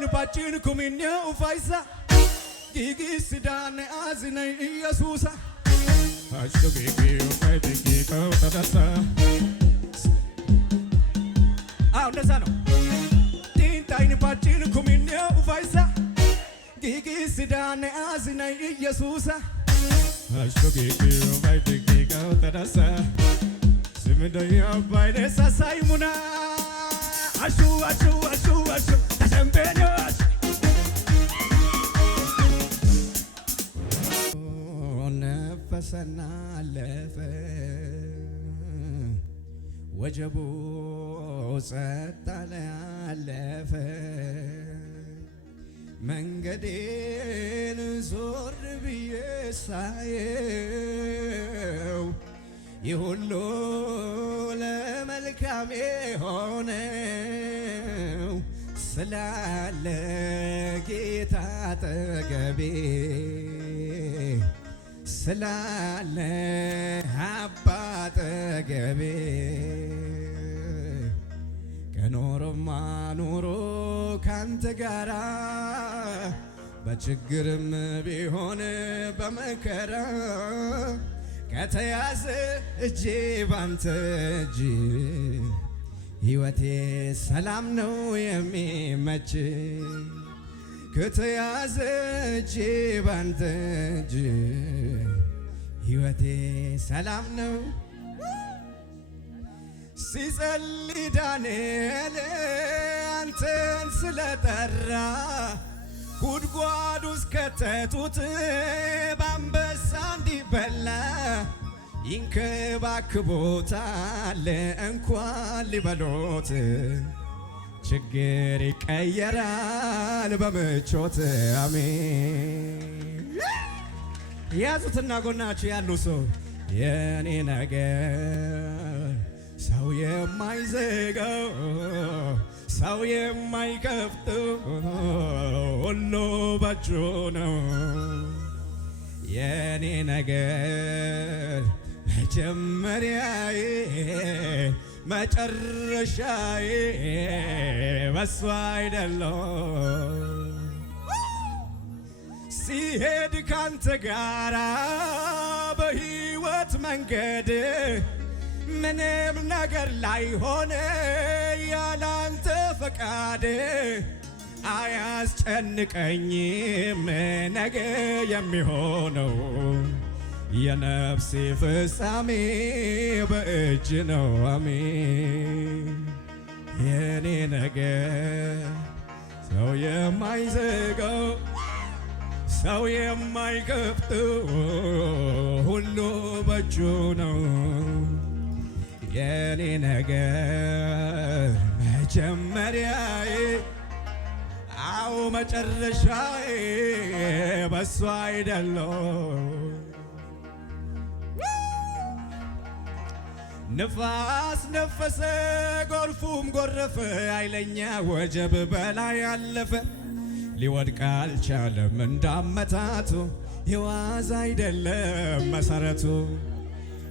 ቲንታይን ፓቺን ኩሚኔ ኡፋይሳ ጊጊስዳነ አዝነ ኢየሱሳ አሽቶ ጊጊ ኡፋይቴ ከውተዳሳ እንደዛ ነው። ቲንታይን ፓቺን ኩሚኔ ኡፋይሳ ጊጊስዳነ አዝነ ኢየሱሳ አሽቶ ጊጊ ኡፋይቴ ከውተዳሳ ስምደያ ባይደሳ ሳይሙና አሹ አሹ አሹ አሹ ተሰምበኞች ነፈሰና አለፈ ወጀቡ ጸጥ አለ አለፈ መንገዴን ዞር ብዬ ሳየው ይሁሉ ለመልካም ሆነው ስላለ ጌታ አጠገቤ ስላለ አባ አጠገቤ ከኖሮማ ኖሮ ካንተ ጋራ በችግርም ቢሆን በመከራ ከተያዘ እጄ ባንተ እጅ ሕይወቴ ሰላም ነው የሚመች ከተያዘ እጄ ባንተ እጅ ሕይወቴ ሰላም ነው። ሲጸልይ ዳንኤል አንተን ስለጠራ ጉድጓድ ውስጥ ከተቱት በአንበሳ እንዲበላ ይንከባክቦታል እንኳን ሊበሎት ችግር ይቀየራል በምቾት አሜን። ያዙትና ጎናችሁ ያሉ ሰው የኔ ነገር ሰው የማይዘጋው ሰው የማይከፍተው ሁሉ በእጁ ነው። የኔ ነገር መጀመሪያዬ መጨረሻዬ በሱ አይደለም። ሲሄድ ካንተ ጋራ በሕይወት መንገድ ምንም ነገር ላይሆን ያላንተ ፈቃድ አያስጨንቀኝም ነገ የሚሆነው የነፍሴ ፍጻሜ በእጅ ነው አሜን። የኔ ነገር ሰው የማይዘጋው ሰው የማይከፍተው ሁሉ በእጁ ነው። የኔ ነገር መጀመሪያዬ አው መጨረሻዬ በሱ አይደለም። ንፋስ ነፈሰ ጎርፉም ጎረፈ ኃይለኛ ወጀብ በላይ አለፈ ሊወድቅ አልቻለም እንዳመታቱ የዋዛ አይደለም መሰረቱ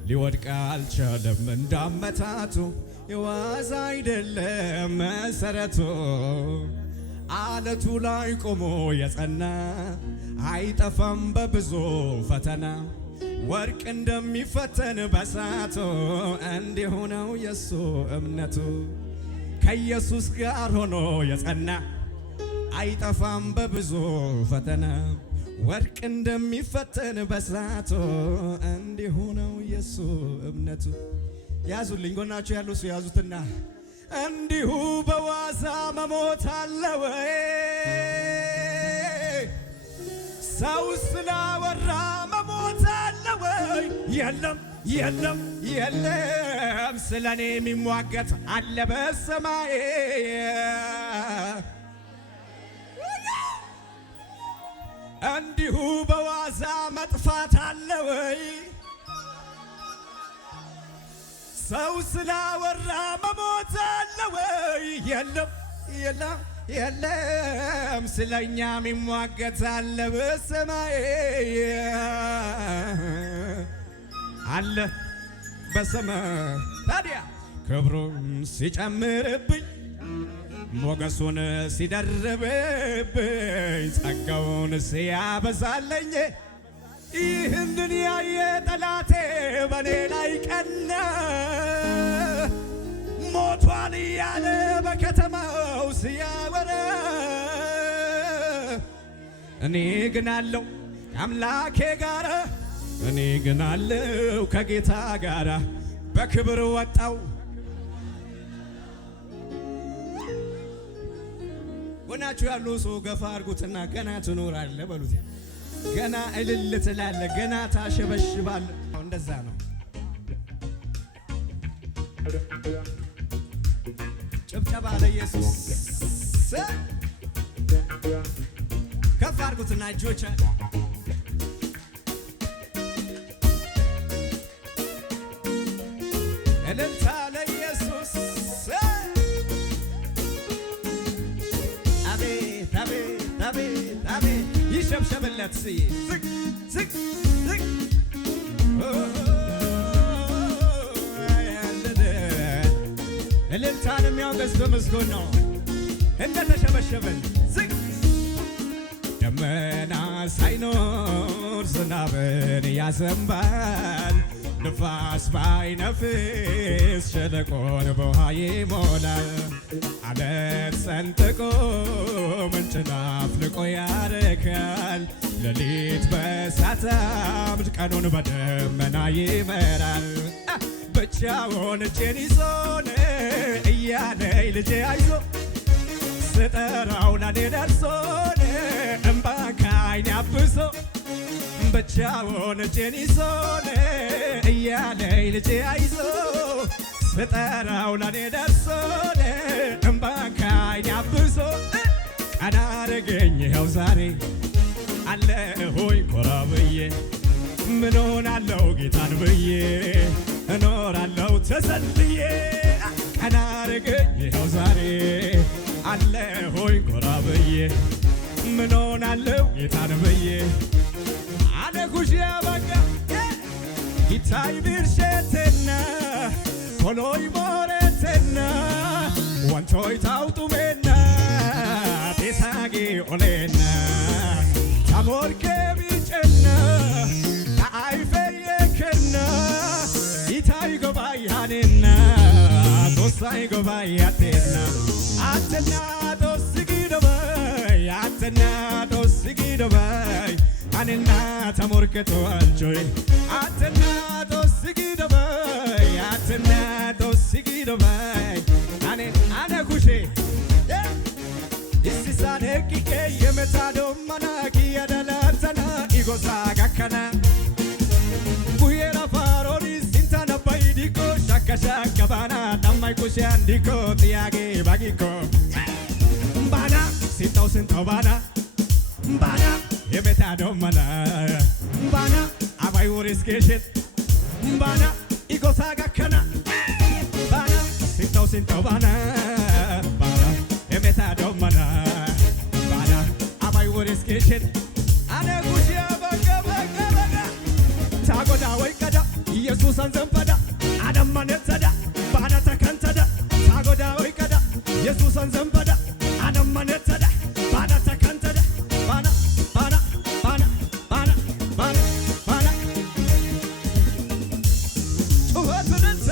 ሊወድቅ አልቻለም እንዳመታቱ የዋዛ አይደለም መሰረቱ አለቱ ላይ ቆሞ የጸና አይጠፋም በብዙ ፈተና ወርቅ እንደሚፈተን በሳቱ እንዲሁ ነው የሱ እምነቱ ከኢየሱስ ጋር ሆኖ የጸና አይጠፋም በብዙ ፈተና ወርቅ እንደሚፈተን በሳቱ እንዲሁ ነው የሱ እምነቱ። ያዙልኝ ጎናችሁ ያሉ ሰው ያዙትና እንዲሁ በዋዛ መሞት አለ ወይ? ሰው ስላወራ መሞት አለ ወይ? የለም የለም የለም፣ ስለኔ የሚሟገት አለ በሰማይ። እንዲሁ በዋዛ መጥፋት አለ ወይ? ሰው ስላወራ መሞት አለ ወይ? የለም የለም የለም፣ ስለኛ የሚሟገት አለ በሰማይ አለ በሰማይ። ታዲያ ክብሩን ሲጨምርብኝ ሞገሱን ሲደርብብኝ ጸጋውን ሲያበዛለኝ ይህንን ያየ ጠላቴ በኔ ላይ ቀና ሞቷል እያለ በከተማው ሲያወራ እኔ ግን አለው አምላኬ ጋር እኔ ግን አለው ከጌታ ጋር በክብር ወጣው። ጎናችሁ ያሉ ሰው ገፋ አድርጉትና ገና ትኖራለህ በሉት። ገና እልል ትላለህ፣ ገና ታሸበሽባለህ። እንደዛ ነው። ጭብጨባ ለኢየሱስ። ከፍ አድርጉትና እጆቻችሁ እልልታ ለኢየሱስ። አቤት አቤት አቤት አቤት ይሸብሸብለት ስይ ዝቅ ዝቅ ዝቅ እልልታን የሚያውቀስ በምስጋና ነው እንደተሸበሸበን ዝቅ ደመና ሳይኖር ዝናብን ያዘንባል ንፋስ ባይነፍስ ሸለቆን በውሃ ይሞላል አለት ሰንጥቆ ምንጭን አፍልቆ ያረካል ሌሊት በእሳት አምድ ቀኑን በደመና ይመራል ብቻውን እጄን ይዞን እያለኝ ልጄ አይዞ ስጠራው ለኔ ደርሶን እምባ ከዓይኔ አብሶ ብቻውን እጄን ይዞን እያለኝ ልጄ አይዞ ስጠራው ለኔ ደርሶን እምባ ከዓይኔ አብሶ ቀና አረገኝ ይኸው ዛሬ አለሁኝ ኮራ ብዬ ምን ሆናለሁ ጌታን ብዬ እኖራለሁ ተሰልዬ ቀና አረገኝ ይኸው ዛሬ አለሁኝ ኮራ ብዬ ምን ሆናለሁ ጌታን ብዬ አነኩሽ ያበቃ ጊታይ ብርሸቴና ኮሎይ ሞሬቴና ወንቶይ ታውጡሜና ቴሳጌ ኦሌና ታሞርኬ ቢጨና ታይፈየከና ይታይ ጎባያኔና ቶሳይ ጎባያቴና አተና ቶስጊዶባይ አተና ቶስጊዶባይ አኔና ተሞርከቶ አልጆይ አተና ቶስጊዶባይ አተና ቶስጊዶባይ አኔ አነኩሼ ይስሳኔቂቄ የመታዶመና ኪያደላተና ኢጎሳ ጋከና ጉየራ ፋሮኒ ሲንታነባይ ዲኮ ሻካሻከባና ዳማይ ኩሼያን ዲኮ ጥያጌ ባጊኮ ባና ሲንታው ስንታው ባና ባና የመታዶመና ባና አባይ ወሪስኬሽት ባና ኢጎሳ ጋከና ባና ሲንታው ስንታው ባና ባና የመታዶመና ባና አባይ ወሪስኬሽት አነ ጉሽያ በጋ በጋ በጋ ታጎዳ ወይ ቀዳ ኢየሱስን ዘንበዳ አነመነተዳ ባና ተከንተዳ ታጎዳ ወይ ቀዳ ኢየሱስን ዘንበዳ አነመነተዳ ባና ተከንተዳ ባና ባና ባና ባና ባና ባና ጩኸት ብንተ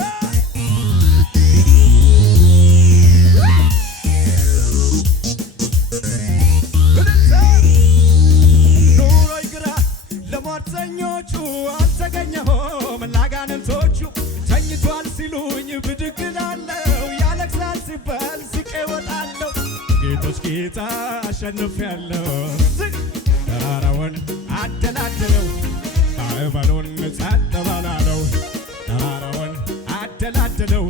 ኑሮይ ግራ ለሟርተኞቹ አልተገኘሁም ላጋንንቶቹ ተኝቷል ሲሉኝ ብድግ እላለሁ ያለቅሳል ሲባል ስቄ እወጣለሁ ጌቶች ጌታ አሸንፌያለሁ ተራራውን አደላደለው ማዕበሉን ጸጥ በላለው ተራራውን አደላደለው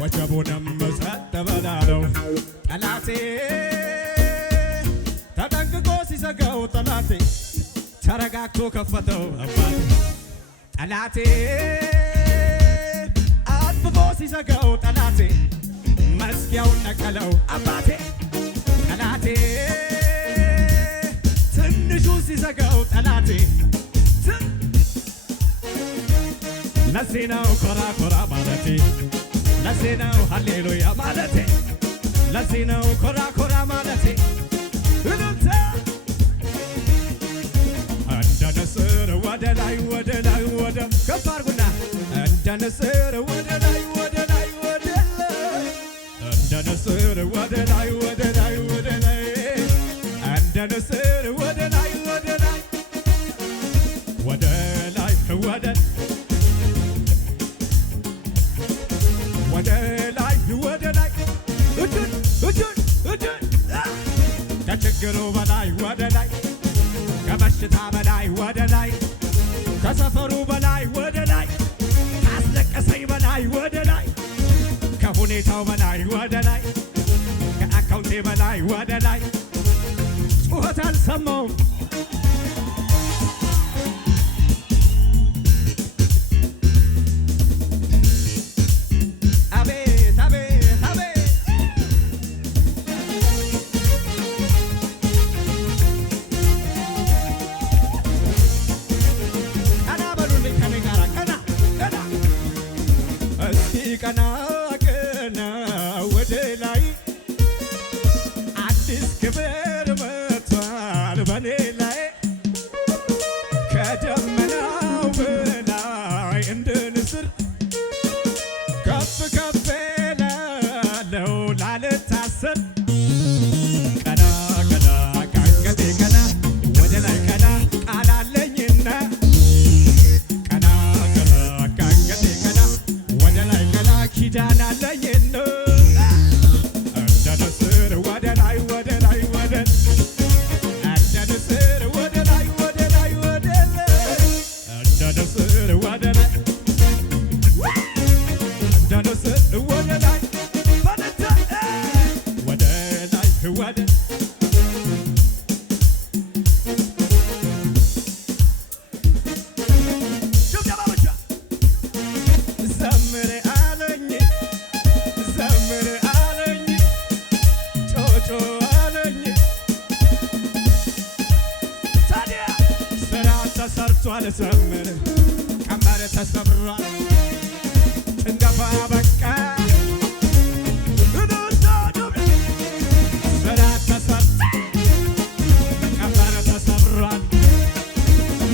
ወጀቡንም ጸጥ በላለው ጠላቴ ተጠንቅቆ ሲዘጋው ጠላቴ ተረጋግቶ ከፈተው አባቴ ጠላቴ አጥብቦ ሲዘጋው ጠላቴ መዝጊያውን ነቀለው አባቴ ጠላቴ ትንሹ ሲዘጋው ጠላቴ ለዚህ ነው ኮራ ኮራ ማለቴ ለዚህ ነው ሃሌሉያ ማለቴ ለዚህ ነው ኮራ ኮራ ማለቴ እልልታ እንደ ንስር ወደ ላይ ወደ ላይ ወደ ከፍ አድርጉና እንደ ንስር ወደ ላይ ወደ ላይ ወደ ላይ እንደ ንስር ወደ ላይ ወደ ላይ ወደ ላይ እንደ ንስር ወደ ላይ ወደ ላይ ወደ ላይ ወደ ወደ ላይ ወደ ላይ እጁን እጁን እጁን ከችግሩ በላይ ወደ ላይ ከበሽታ በላይ ወደ ላይ ከሰፈሩ በላይ ወደ ላይ ካስለቀሰኝ በላይ ወደ ላይ ከሁኔታው በላይ ወደ ላይ ከአካውንቴ በላይ ወደ ላይ ጩኸት አልሰማውም ቀና ቀና ወደ ላይ አዲስ ክብር መጥቷል በኔ ላይ ከደመናው በላይ እንደ ንስር ከፍ ከፍ እላለሁ ላልታሰር ቀና ቀና ከአንገቴ ቀና ወደ ላይ ቀና ቃል አለኝና ቀና ቀና ከአንገቴ ቀና ወደ ላይ ኪዳን አለኝ እንደ ንስር ወደ ላይ ወደ ላይ ወደ እንደ ንስር ወደ ላይ ወደ ላይ ወደ እንደ ንስር ወደ ላይ እንደ ንስር ወደ ላይ ወደ ላይ ወደ ተሰርቷል ዘምር ቀንበር ተሰብሯል ጭንገፋ በቃ ስራ ተሰርቷል ቀንበር ተሰብሯል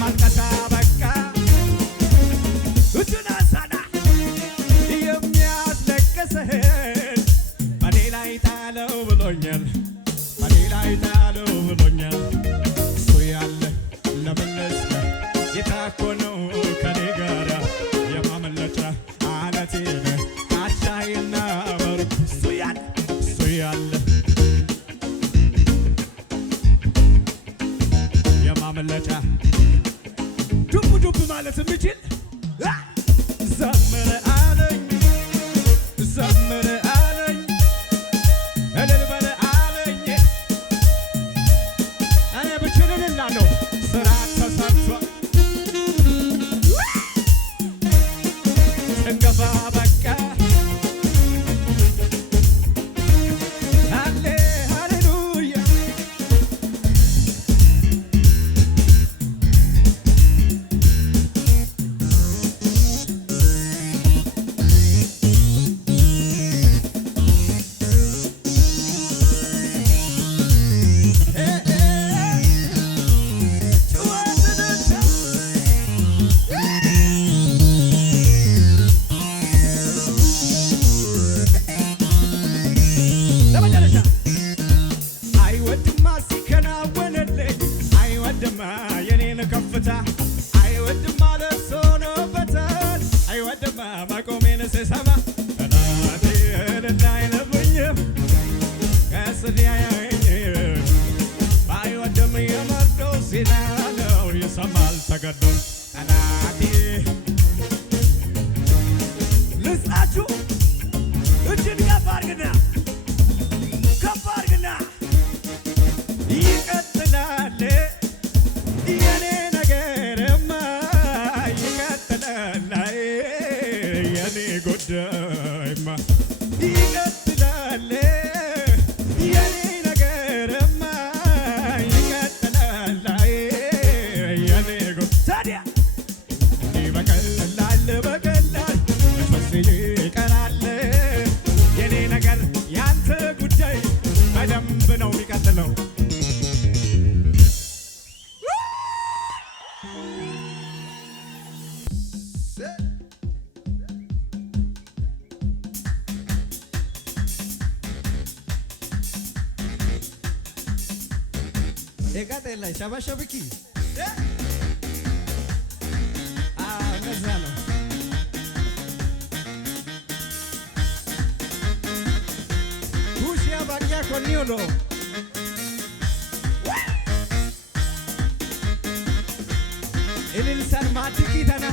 ማልቀሳ በቃ እጁን አሳና የሚያስለቅስህን በኔ ላይ ጣለው ብሎኛል በኔ ላይ ጣለው ብሎኛል እሱ ያለ ለመለስ ጌታ እኮ ነው ከኔ ጋራ የማመለጫ አለቴ ነህ ጋሻዬና በርኩ እሱ ያለ የማመለጫ ዱብ ዱብ ማለት የሚችል ዘምር አለኝ ዘምር አለኝ እልል በል አለኝ እኔ ብችል እልላለሁ ስራ ተሰርቷል ጭንገፋ በቃ ሃሌሉያ የኔን ከፍታ አይወድማ ለብሶ ሆኖበታል አይወድማ መቆሜን ስሰማ እናቴ እንዳይለብኝም ከስር ያየኝ ባይወድም የመርዶ ዜና ነው ይሰማል ተገዶ እናቴ ልስጣችሁ እጅን ከፍ አድርግና ከፍ አድርግና ይቀጥላል የኔ ነገርማ ይቀጥላል የኔ ጉዳይማ ይቀጥላል የኔ ነገርማ ይቀጥላል የኔ ታዲያ በቀላል በቀላል መስዬ ይቀራል የኔ ነገር ያንተ ጉዳይ ኤጋቴላ ሻባሻብኪ ነዛ ነው ሁሽያ ባቂያ ኮኒዮሎ ኢልልሳን ማትኪታና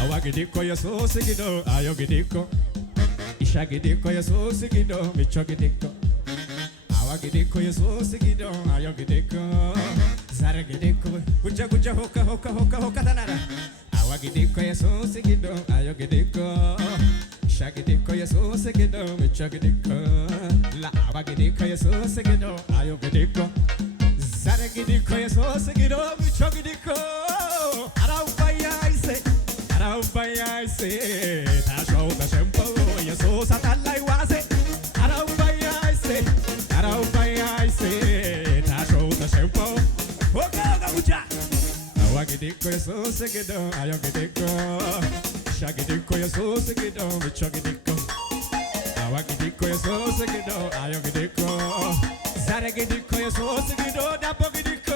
አዋግዲኮ የሱስ ጊዶ አዮ ግዲኮ ኢሻ ግዲኮ የሱስ ጊዶ ሚቾ ግዲኮ አዋግዲኮ የሱስ ጊዶ አዮ ግዲኮ ዛሬ ግዲኮ ጉጀ ጉጀ ሆካ ሆካ ሆካ ሆካ ተናራ አዋግዲኮ የሱስ ጊዶ አዮ ግዲኮ ኢሻ ግዲኮ የሱስ ጊዶ ሚቾ ግዲኮ ላ አዋግዲኮ የሱስ ጊዶ አዮ ግዲኮ ዛሬ ግዲኮ የሱስ ጊዶ ሚቾ ግዲኮ አራውባያይሴ ታሾው ተሸምፖ የሱስ አታላይ ዋሴ አራውባያይሴ ታሾው ተሸምፖ ሆጋ ጋሙጃ አዋግዲኮ የሱስ ጊዶ አዮ ግዲኮ ሻግዲኮ የሱስ ጊዶ ሚቾ ግዲኮ አዋግዲኮ የሱስ ጊዶ አዮ ግዲኮ ዛሬ ግዲኮ የሱስ ጊዶ ዳቦ ግዲኮ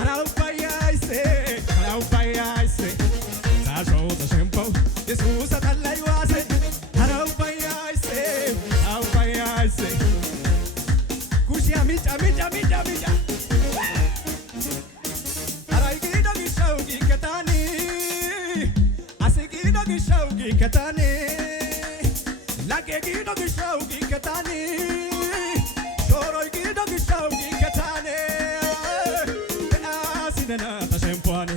አራውባያይሴ ታሾው ተሸምፖ የሱስ አታላይ ዋሴ አራውባያይሴ ኩሽያ ሚጫ ሚጫ ሚጫ ሚጫ አራይጊዶ ጊሻውጊ ከታኒ አሲጊዶ ጊሻውጊ ከታኒ ላጌጊዶ ጊሻውጊ ከታኒ ሾሮይጊዶ ጊሻውጊ ከታኒ አሲነና ተሸምፖኒ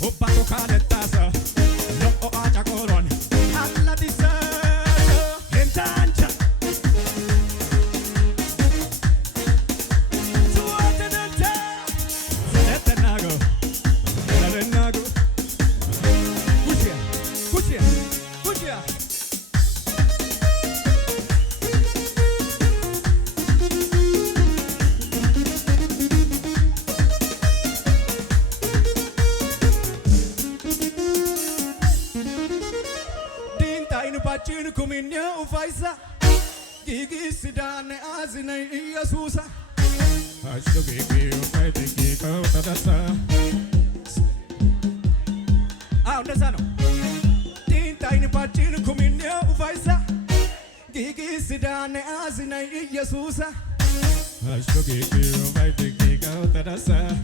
Obbato kanettasa no acha koron alla disa entancha tuatenanta zetenago kuchia Bacin kuminya ufaisa gigi sidane azina Yesusa Ashto gigi ufaita gigi tadasa ndeza no Tinta ini bacin kuminya ufaisa gigi sidane azina Yesusa Ashto gigi ufaita gigi tadasa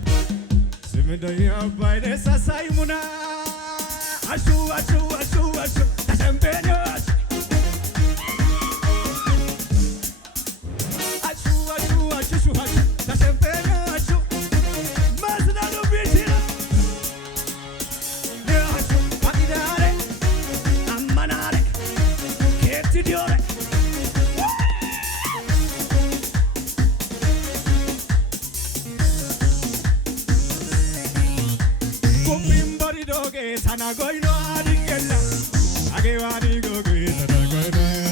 Simido ya baide sasaimuna Ashu Tasempenyo Ashu Tasempenyo Ashu Masna lubishira Ashu Akidare Ammanare Keti diore Kumbimbori doge Sanagoino adigella Agewani goge Sanagoino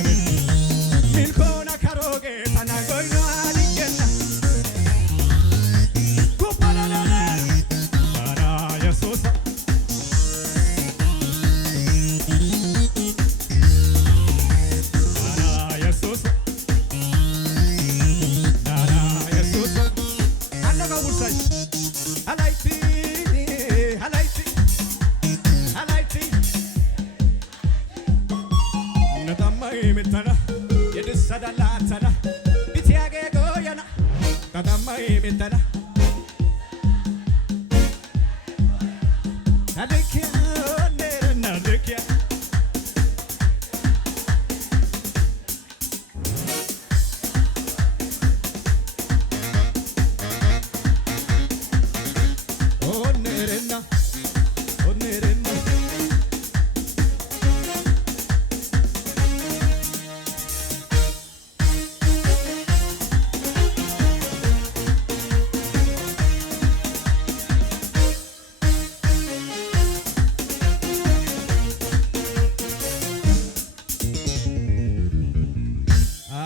mitana yedisadalaatana bitiage goyana tatamai mitana Adike